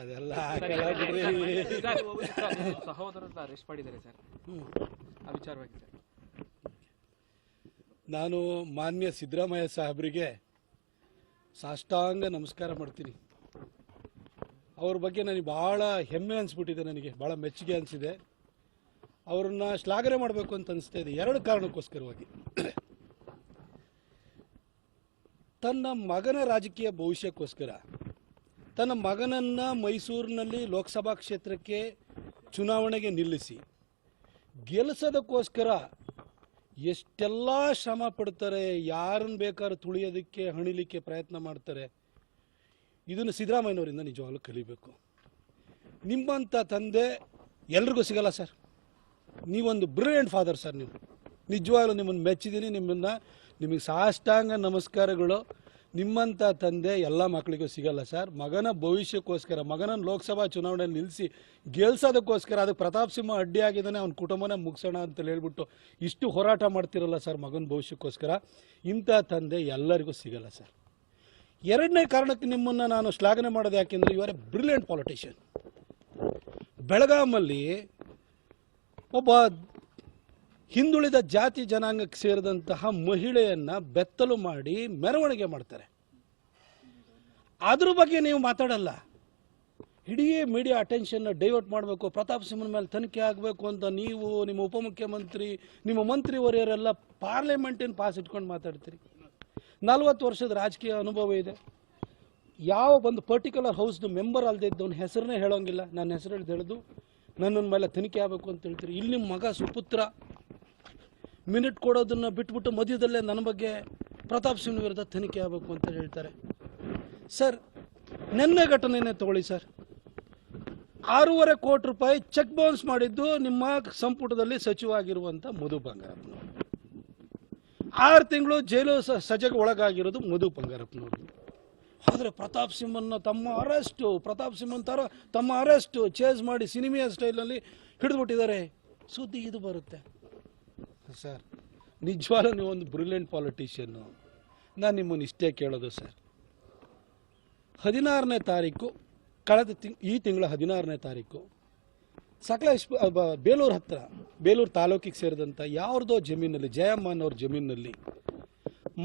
ಅದೆಲ್ಲ ರೆಸ್ಟ್ ಮಾಡಿದ್ದಾರೆ ಸರ್ ಆ ವಿಚಾರವಾಗಿ ನಾನು ಮಾನ್ಯ ಸಿದ್ದರಾಮಯ್ಯ ಸಾಹೇಬರಿಗೆ ಸಾಷ್ಟಾಂಗ ನಮಸ್ಕಾರ ಮಾಡ್ತೀನಿ ಅವ್ರ ಬಗ್ಗೆ ನನಗೆ ಭಾಳ ಹೆಮ್ಮೆ ಅನಿಸ್ಬಿಟ್ಟಿದೆ ನನಗೆ ಭಾಳ ಮೆಚ್ಚುಗೆ ಅನಿಸಿದೆ ಅವ್ರನ್ನ ಶ್ಲಾಘನೆ ಮಾಡಬೇಕು ಅಂತ ಅನಿಸ್ತಾ ಇದೆ ಎರಡು ಕಾರಣಕ್ಕೋಸ್ಕರವಾಗಿ ತನ್ನ ಮಗನ ರಾಜಕೀಯ ಭವಿಷ್ಯಕ್ಕೋಸ್ಕರ ತನ್ನ ಮಗನನ್ನು ಮೈಸೂರಿನಲ್ಲಿ ಲೋಕಸಭಾ ಕ್ಷೇತ್ರಕ್ಕೆ ಚುನಾವಣೆಗೆ ನಿಲ್ಲಿಸಿ ಗೆಲ್ಲಿಸೋದಕ್ಕೋಸ್ಕರ ಎಷ್ಟೆಲ್ಲ ಶ್ರಮ ಪಡ್ತಾರೆ ಯಾರನ್ನು ಬೇಕಾದ್ರೂ ತುಳಿಯೋದಕ್ಕೆ ಹಣಿಲಿಕ್ಕೆ ಪ್ರಯತ್ನ ಮಾಡ್ತಾರೆ ಇದನ್ನು ಸಿದ್ದರಾಮಯ್ಯನವರಿಂದ ನಿಜವಾಗ್ಲೂ ಕಲಿಬೇಕು ನಿಮ್ಮಂಥ ತಂದೆ ಎಲ್ರಿಗೂ ಸಿಗಲ್ಲ ಸರ್ ನೀವೊಂದು ಬ್ರಿಲಿಯಂಟ್ ಫಾದರ್ ಸರ್ ನೀವು ನಿಜವಾಗ್ಲೂ ನಿಮ್ಮನ್ನು ಮೆಚ್ಚಿದ್ದೀನಿ ನಿಮ್ಮನ್ನು ನಿಮಗೆ ಸಾಷ್ಟಾಂಗ ನಮಸ್ಕಾರಗಳು ನಿಮ್ಮಂಥ ತಂದೆ ಎಲ್ಲ ಮಕ್ಕಳಿಗೂ ಸಿಗಲ್ಲ ಸರ್ ಮಗನ ಭವಿಷ್ಯಕ್ಕೋಸ್ಕರ ಮಗನ ಲೋಕಸಭಾ ಚುನಾವಣೆಯಲ್ಲಿ ನಿಲ್ಲಿಸಿ ಗೆಲ್ಸೋದಕ್ಕೋಸ್ಕರ ಅದಕ್ಕೆ ಪ್ರತಾಪ್ ಸಿಂಹ ಅಡ್ಡಿಯಾಗಿದ್ದಾನೆ ಅವನ ಕುಟುಂಬನೇ ಮುಗಿಸೋಣ ಅಂತ ಹೇಳ್ಬಿಟ್ಟು ಇಷ್ಟು ಹೋರಾಟ ಮಾಡ್ತಿರಲ್ಲ ಸರ್ ಮಗನ ಭವಿಷ್ಯಕ್ಕೋಸ್ಕರ ಇಂಥ ತಂದೆ ಎಲ್ಲರಿಗೂ ಸಿಗಲ್ಲ ಸರ್ ಎರಡನೇ ಕಾರಣಕ್ಕೆ ನಿಮ್ಮನ್ನು ನಾನು ಶ್ಲಾಘನೆ ಮಾಡೋದು ಯಾಕೆಂದರೆ ಎ ಬ್ರಿಲಿಯಂಟ್ ಪಾಲಿಟಿಷಿಯನ್ ಬೆಳಗಾಮಲ್ಲಿ ಒಬ್ಬ ಹಿಂದುಳಿದ ಜಾತಿ ಜನಾಂಗಕ್ಕೆ ಸೇರಿದಂತಹ ಮಹಿಳೆಯನ್ನ ಬೆತ್ತಲು ಮಾಡಿ ಮೆರವಣಿಗೆ ಮಾಡ್ತಾರೆ ಅದ್ರ ಬಗ್ಗೆ ನೀವು ಮಾತಾಡಲ್ಲ ಇಡೀ ಮೀಡಿಯಾ ಅಟೆನ್ಷನ್ನ ಡೈವರ್ಟ್ ಮಾಡಬೇಕು ಪ್ರತಾಪ್ ಸಿಂಹನ ಮೇಲೆ ತನಿಖೆ ಆಗಬೇಕು ಅಂತ ನೀವು ನಿಮ್ಮ ಉಪಮುಖ್ಯಮಂತ್ರಿ ನಿಮ್ಮ ಪಾರ್ಲಿಮೆಂಟ್ ಪಾರ್ಲಿಮೆಂಟಿನ ಪಾಸ್ ಇಟ್ಕೊಂಡು ಮಾತಾಡ್ತೀರಿ ನಲ್ವತ್ತು ವರ್ಷದ ರಾಜಕೀಯ ಅನುಭವ ಇದೆ ಯಾವ ಒಂದು ಪರ್ಟಿಕ್ಯುಲರ್ ಹೌಸ್ದು ಮೆಂಬರ್ ಅಲ್ಲದೆ ಇದ್ದವನ ಹೆಸರನ್ನೇ ಹೇಳೋಂಗಿಲ್ಲ ನನ್ನ ಹೆಸರು ಹೇಳಿದು ನನ್ನ ಮೇಲೆ ತನಿಖೆ ಆಗಬೇಕು ಅಂತ ಹೇಳ್ತೀರಿ ಇಲ್ಲಿ ನಿಮ್ಮ ಮಗ ಸುಪುತ್ರ ಮಿನಿಟ್ ಕೊಡೋದನ್ನು ಬಿಟ್ಬಿಟ್ಟು ಮಧ್ಯದಲ್ಲೇ ನನ್ನ ಬಗ್ಗೆ ಪ್ರತಾಪ್ ಸಿಂಗ್ ವಿರುದ್ಧ ತನಿಖೆ ಆಗಬೇಕು ಅಂತ ಹೇಳ್ತಾರೆ ಸರ್ ನಿನ್ನೆ ಘಟನೆನೇ ತಗೊಳ್ಳಿ ಸರ್ ಆರೂವರೆ ಕೋಟಿ ರೂಪಾಯಿ ಚೆಕ್ ಬೌನ್ಸ್ ಮಾಡಿದ್ದು ನಿಮ್ಮ ಸಂಪುಟದಲ್ಲಿ ಸಚಿವ ಆಗಿರುವಂಥ ಮಧು ಬಂಗಾರಪ್ಪನವರು ಆರು ತಿಂಗಳು ಜೈಲು ಸಜೆಗೆ ಒಳಗಾಗಿರೋದು ಮಧು ಬಂಗಾರಪ್ಪನವರು ಆದರೆ ಪ್ರತಾಪ್ ಸಿಂಹನ್ನ ತಮ್ಮ ಅರೆಸ್ಟು ಪ್ರತಾಪ್ ಸಿಂಹನ್ ಥರ ತಮ್ಮ ಅರೆಸ್ಟು ಚೇಜ್ ಮಾಡಿ ಸಿನಿಮೆಯ ಸ್ಟೈಲಲ್ಲಿ ಹಿಡಿದುಬಿಟ್ಟಿದ್ದಾರೆ ಸುದ್ದಿ ಇದು ಬರುತ್ತೆ ಸರ್ ನಿಜವಾದ ನೀವು ಒಂದು ಬ್ರಿಲಿಯಂಟ್ ಪಾಲಿಟಿಷಿಯನ್ನು ನಾನು ನಿಮ್ಮನ್ನು ಇಷ್ಟೇ ಕೇಳೋದು ಸರ್ ಹದಿನಾರನೇ ತಾರೀಕು ಕಳೆದ ತಿಂಗ್ ಈ ತಿಂಗಳ ಹದಿನಾರನೇ ತಾರೀಕು ಸಕಲೇಶ್ ಬೇಲೂರು ಹತ್ತಿರ ಬೇಲೂರು ತಾಲೂಕಿಗೆ ಸೇರಿದಂಥ ಯಾವ್ದೋ ಜಮೀನಲ್ಲಿ ಅವ್ರ ಜಮೀನಲ್ಲಿ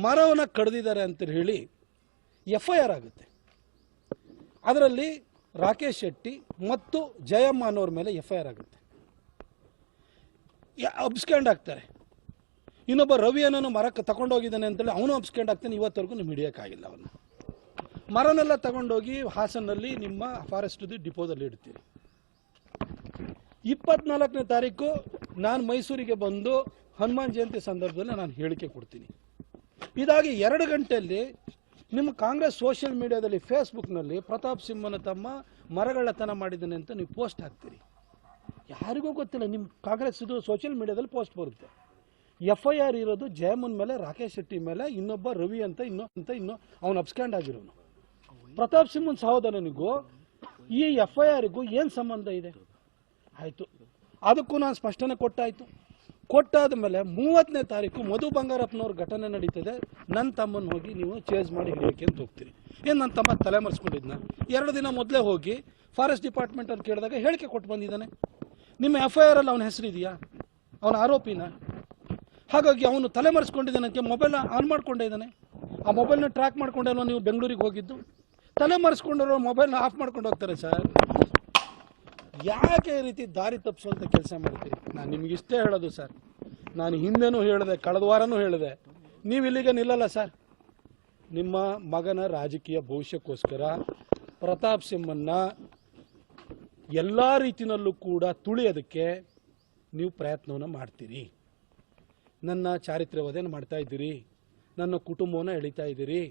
ಮರವನ್ನು ಕಡಿದಿದ್ದಾರೆ ಅಂತ ಹೇಳಿ ಎಫ್ ಐ ಆರ್ ಆಗುತ್ತೆ ಅದರಲ್ಲಿ ರಾಕೇಶ್ ಶೆಟ್ಟಿ ಮತ್ತು ಜಯಮ್ಮನವ್ರ ಮೇಲೆ ಎಫ್ ಐ ಆರ್ ಆಗುತ್ತೆ ಅಬ್ಸ್ಕ್ಯಾಂಡ್ ಆಗ್ತಾರೆ ಇನ್ನೊಬ್ಬ ರವಿ ಅನ್ನೋ ಮರಕ್ಕೆ ತಗೊಂಡೋಗಿದ್ದಾನೆ ಅಂತೇಳಿ ಅವನು ಅಪ್ಸ್ಕೊಂಡು ಆಗ್ತಾನೆ ಇವತ್ತವರೆಗೂ ನಿಮ್ಗೆ ಹಿಡಿಯೋಕ್ಕಾಗಿಲ್ಲ ಅವನು ಮರನೆಲ್ಲ ತಗೊಂಡೋಗಿ ಹಾಸನಲ್ಲಿ ನಿಮ್ಮ ಫಾರೆಸ್ಟ್ದು ಡಿಪೋದಲ್ಲಿ ಇಡ್ತೀರಿ ಇಪ್ಪತ್ನಾಲ್ಕನೇ ತಾರೀಕು ನಾನು ಮೈಸೂರಿಗೆ ಬಂದು ಹನುಮಾನ್ ಜಯಂತಿ ಸಂದರ್ಭದಲ್ಲಿ ನಾನು ಹೇಳಿಕೆ ಕೊಡ್ತೀನಿ ಇದಾಗಿ ಎರಡು ಗಂಟೆಯಲ್ಲಿ ನಿಮ್ಮ ಕಾಂಗ್ರೆಸ್ ಸೋಷಿಯಲ್ ಮೀಡಿಯಾದಲ್ಲಿ ಫೇಸ್ಬುಕ್ನಲ್ಲಿ ಪ್ರತಾಪ್ ಸಿಂಹನ ತಮ್ಮ ಮರಗಳತನ ಮಾಡಿದ್ದಾನೆ ಅಂತ ನೀವು ಪೋಸ್ಟ್ ಹಾಕ್ತೀರಿ ಯಾರಿಗೂ ಗೊತ್ತಿಲ್ಲ ನಿಮ್ಮ ಕಾಂಗ್ರೆಸ್ ಇದು ಸೋಷಿಯಲ್ ಮೀಡಿಯಾದಲ್ಲಿ ಪೋಸ್ಟ್ ಬರುತ್ತೆ ಎಫ್ ಐ ಆರ್ ಇರೋದು ಜಯಮನ್ ಮೇಲೆ ರಾಕೇಶ್ ಶೆಟ್ಟಿ ಮೇಲೆ ಇನ್ನೊಬ್ಬ ರವಿ ಅಂತ ಇನ್ನೊ ಅಂತ ಇನ್ನು ಅವನು ಅಪ್ಸ್ಕ್ಯಾಂಡ್ ಆಗಿರೋನು ಪ್ರತಾಪ್ ಸಿಂಹನ್ ಸಹೋದರನಿಗೂ ಈ ಎಫ್ ಐ ಆರ್ಗೂ ಏನು ಸಂಬಂಧ ಇದೆ ಆಯಿತು ಅದಕ್ಕೂ ನಾನು ಸ್ಪಷ್ಟನೆ ಕೊಟ್ಟಾಯ್ತು ಕೊಟ್ಟಾದ ಮೇಲೆ ಮೂವತ್ತನೇ ತಾರೀಕು ಮಧು ಬಂಗಾರಪ್ಪನವ್ರ ಘಟನೆ ನಡೀತದೆ ನನ್ನ ತಮ್ಮನ ಹೋಗಿ ನೀವು ಚೇಂಜ್ ಮಾಡಿ ಹಿಡಿಯೋಕೆ ಅಂತ ಹೋಗ್ತೀರಿ ಏನು ನನ್ನ ತಮ್ಮ ತಲೆ ಮರೆಸ್ಕೊಂಡಿದ್ನ ಎರಡು ದಿನ ಮೊದಲೇ ಹೋಗಿ ಫಾರೆಸ್ಟ್ ಡಿಪಾರ್ಟ್ಮೆಂಟ್ ಅಂತ ಕೇಳಿದಾಗ ಹೇಳಿಕೆ ಕೊಟ್ಟು ಬಂದಿದ್ದಾನೆ ನಿಮ್ಮ ಎಫ್ ಐ ಆರಲ್ಲಿ ಅವನ ಹೆಸರಿದೆಯಾ ಅವನ ಆರೋಪಿನ ಹಾಗಾಗಿ ಅವನು ತಲೆಮರೆಸ್ಕೊಂಡಿದ್ದಾನಕ್ಕೆ ಮೊಬೈಲ್ ಆನ್ ಮಾಡ್ಕೊಂಡಿದ್ದಾನೆ ಆ ಮೊಬೈಲ್ನ ಟ್ರ್ಯಾಕ್ ಮಾಡ್ಕೊಂಡೆಲ್ಲ ನೀವು ಬೆಂಗಳೂರಿಗೆ ಹೋಗಿದ್ದು ತಲೆಮರೆಸ್ಕೊಂಡಿರೋ ಮೊಬೈಲ್ನ ಆಫ್ ಮಾಡ್ಕೊಂಡು ಹೋಗ್ತಾರೆ ಸರ್ ಯಾಕೆ ಈ ರೀತಿ ದಾರಿ ತಪ್ಪಿಸುವಂಥ ಕೆಲಸ ಮಾಡ್ತೀರಿ ನಾನು ನಿಮಗಿಷ್ಟೇ ಹೇಳೋದು ಸರ್ ನಾನು ಹಿಂದೆನೂ ಹೇಳಿದೆ ಕಳೆದ ವಾರನೂ ಹೇಳಿದೆ ನೀವು ಇಲ್ಲಿಗೆ ನಿಲ್ಲಲ್ಲ ಸರ್ ನಿಮ್ಮ ಮಗನ ರಾಜಕೀಯ ಭವಿಷ್ಯಕ್ಕೋಸ್ಕರ ಪ್ರತಾಪ್ ಸಿಂಹನ್ನ ಎಲ್ಲ ರೀತಿಯಲ್ಲೂ ಕೂಡ ತುಳಿಯೋದಕ್ಕೆ ನೀವು ಪ್ರಯತ್ನವನ್ನು ಮಾಡ್ತೀರಿ ನನ್ನ ವಧೆಯನ್ನು ಮಾಡ್ತಾ ಇದ್ದೀರಿ ನನ್ನ ಕುಟುಂಬವನ್ನು ಎಳಿತಾ ಇದ್ದೀರಿ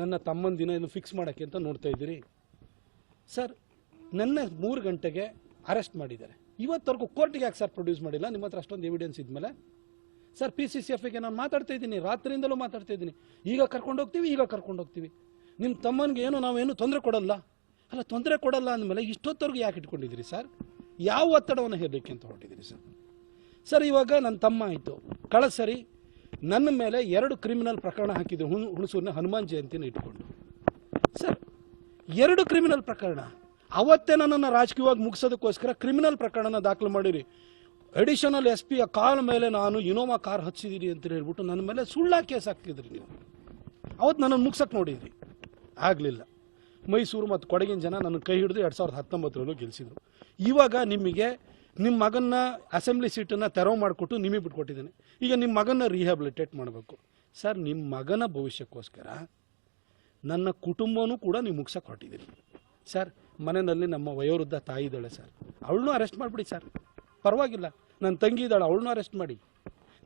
ನನ್ನ ತಮ್ಮನ ದಿನ ಇದನ್ನು ಫಿಕ್ಸ್ ಮಾಡೋಕ್ಕೆ ಅಂತ ನೋಡ್ತಾ ಇದ್ದೀರಿ ಸರ್ ನನ್ನ ಮೂರು ಗಂಟೆಗೆ ಅರೆಸ್ಟ್ ಮಾಡಿದ್ದಾರೆ ಇವತ್ತವರೆಗೂ ಕೋರ್ಟ್ಗೆ ಯಾಕೆ ಸರ್ ಪ್ರೊಡ್ಯೂಸ್ ಮಾಡಿಲ್ಲ ನಿಮ್ಮ ಹತ್ರ ಅಷ್ಟೊಂದು ಎವಿಡೆನ್ಸ್ ಇದ್ಮೇಲೆ ಸರ್ ಪಿ ಸಿ ಸಿ ಎಫ್ಗೆ ನಾನು ಮಾತಾಡ್ತಾ ಇದ್ದೀನಿ ರಾತ್ರಿಯಿಂದಲೂ ಮಾತಾಡ್ತಾ ಇದ್ದೀನಿ ಈಗ ಕರ್ಕೊಂಡು ಹೋಗ್ತೀವಿ ಈಗ ಕರ್ಕೊಂಡು ಹೋಗ್ತೀವಿ ನಿಮ್ಮ ತಮ್ಮನಿಗೆ ಏನು ನಾವೇನು ತೊಂದರೆ ಕೊಡಲ್ಲ ಅಲ್ಲ ತೊಂದರೆ ಕೊಡಲ್ಲ ಅಂದಮೇಲೆ ಇಷ್ಟೊತ್ತವರೆಗೂ ಯಾಕೆ ಇಟ್ಕೊಂಡಿದ್ದೀರಿ ಸರ್ ಯಾವ ಒತ್ತಡವನ್ನು ಹೇಳಬೇಕಂತ ಅಂತ ಹೊರಟಿದ್ದೀರಿ ಸರ್ ಸರ್ ಇವಾಗ ನನ್ನ ತಮ್ಮ ಆಯಿತು ಕಳೆದ ಸರಿ ನನ್ನ ಮೇಲೆ ಎರಡು ಕ್ರಿಮಿನಲ್ ಪ್ರಕರಣ ಹಾಕಿದ್ರು ಹುಣ ಹುಣಸೂರಿನ ಹನುಮಾನ್ ಜಯಂತಿನ ಇಟ್ಕೊಂಡು ಸರ್ ಎರಡು ಕ್ರಿಮಿನಲ್ ಪ್ರಕರಣ ಅವತ್ತೇ ನನ್ನನ್ನು ರಾಜಕೀಯವಾಗಿ ಮುಗಿಸೋದಕ್ಕೋಸ್ಕರ ಕ್ರಿಮಿನಲ್ ಪ್ರಕರಣನ ದಾಖಲು ಮಾಡಿರಿ ಅಡಿಷನಲ್ ಎಸ್ ಪಿಯ ಕಾಲ್ ಮೇಲೆ ನಾನು ಇನೋವಾ ಕಾರ್ ಹಚ್ಚಿದ್ದೀರಿ ಅಂತ ಹೇಳ್ಬಿಟ್ಟು ನನ್ನ ಮೇಲೆ ಸುಳ್ಳ ಕೇಸ್ ಹಾಕ್ತಿದ್ರಿ ನೀವು ಅವತ್ತು ನನ್ನನ್ನು ಮುಗ್ಸಕ್ಕೆ ನೋಡಿದ್ರಿ ಆಗಲಿಲ್ಲ ಮೈಸೂರು ಮತ್ತು ಕೊಡಗಿನ ಜನ ನನ್ನ ಕೈ ಹಿಡಿದು ಎರಡು ಸಾವಿರದ ಹತ್ತೊಂಬತ್ತರಲ್ಲೂ ಗೆಲ್ಲಿಸಿದರು ಇವಾಗ ನಿಮಗೆ ನಿಮ್ಮ ಮಗನ್ನ ಅಸೆಂಬ್ಲಿ ಸೀಟನ್ನು ತೆರವು ಮಾಡಿಕೊಟ್ಟು ನಿಮಗೆ ಬಿಟ್ಕೊಟ್ಟಿದ್ದೀನಿ ಈಗ ನಿಮ್ಮ ಮಗನ ರಿಹ್ಯಾಬಿಲಿಟೇಟ್ ಮಾಡಬೇಕು ಸರ್ ನಿಮ್ಮ ಮಗನ ಭವಿಷ್ಯಕ್ಕೋಸ್ಕರ ನನ್ನ ಕುಟುಂಬನೂ ಕೂಡ ನೀವು ಮುಗ್ಸಕ್ಕೆ ಹೊಟ್ಟಿದ್ದೀನಿ ಸರ್ ಮನೆಯಲ್ಲಿ ನಮ್ಮ ವಯೋವೃದ್ಧ ತಾಯಿ ಇದ್ದಾಳೆ ಸರ್ ಅವಳನ್ನೂ ಅರೆಸ್ಟ್ ಮಾಡಿಬಿಡಿ ಸರ್ ಪರವಾಗಿಲ್ಲ ನನ್ನ ತಂಗಿ ಇದ್ದಾಳೆ ಅವಳನ್ನೂ ಅರೆಸ್ಟ್ ಮಾಡಿ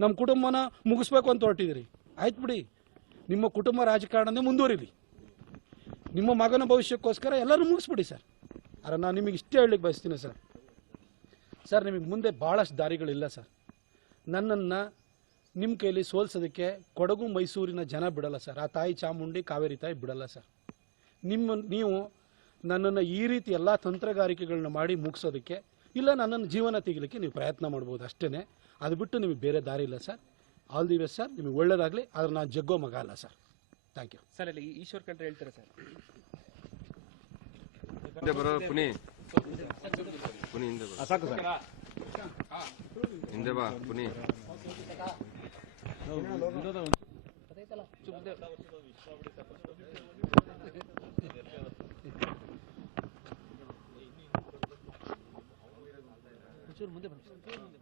ನಮ್ಮ ಕುಟುಂಬನ ಮುಗಿಸ್ಬೇಕು ಅಂತ ಹೊರಟಿದ್ದೀರಿ ಆಯ್ತು ಬಿಡಿ ನಿಮ್ಮ ಕುಟುಂಬ ರಾಜಕಾರಣನೇ ಮುಂದುವರಿಲಿ ನಿಮ್ಮ ಮಗನ ಭವಿಷ್ಯಕ್ಕೋಸ್ಕರ ಎಲ್ಲರೂ ಮುಗಿಸ್ಬಿಡಿ ಸರ್ ಅರೆ ನಾನು ನಿಮಗೆ ಇಷ್ಟೇ ಹೇಳಲಿಕ್ಕೆ ಬಯಸ್ತೀನಿ ಸರ್ ಸರ್ ನಿಮಗೆ ಮುಂದೆ ಭಾಳಷ್ಟು ದಾರಿಗಳಿಲ್ಲ ಸರ್ ನನ್ನನ್ನು ನಿಮ್ಮ ಕೈಯಲ್ಲಿ ಸೋಲ್ಸೋದಕ್ಕೆ ಕೊಡಗು ಮೈಸೂರಿನ ಜನ ಬಿಡಲ್ಲ ಸರ್ ಆ ತಾಯಿ ಚಾಮುಂಡಿ ಕಾವೇರಿ ತಾಯಿ ಬಿಡಲ್ಲ ಸರ್ ನಿಮ್ಮ ನೀವು ನನ್ನನ್ನು ಈ ರೀತಿ ಎಲ್ಲ ತಂತ್ರಗಾರಿಕೆಗಳನ್ನ ಮಾಡಿ ಮುಗಿಸೋದಕ್ಕೆ ಇಲ್ಲ ನನ್ನನ್ನು ಜೀವನ ತೆಗಿಲಿಕ್ಕೆ ನೀವು ಪ್ರಯತ್ನ ಮಾಡ್ಬೋದು ಅಷ್ಟೇ ಅದು ಬಿಟ್ಟು ನಿಮಗೆ ಬೇರೆ ದಾರಿ ಇಲ್ಲ sir all the best sir ನಿಮಗೆ ಒಳ್ಳೇದಾಗಲಿ ಆದರೆ ನಾನು ಜಗ್ಗೋ ಮಗ ಅಲ್ಲ ಸರ್ ಥ್ಯಾಂಕ್ ಯು ಸರ್ ಅಲ್ಲಿ ಈಶ್ವರ್ ಕಂಡ್ರೆ ಹೇಳ್ತಾರೆ ಸರ್ ಬರೋ ಪುನಿ ಪುನಿ ಹಿಂದೆ ಬಾ ಸಾಕು ಸರ್ ಹಿಂದೆ ಬಾ ಪುನಿ ಮುಂದೆ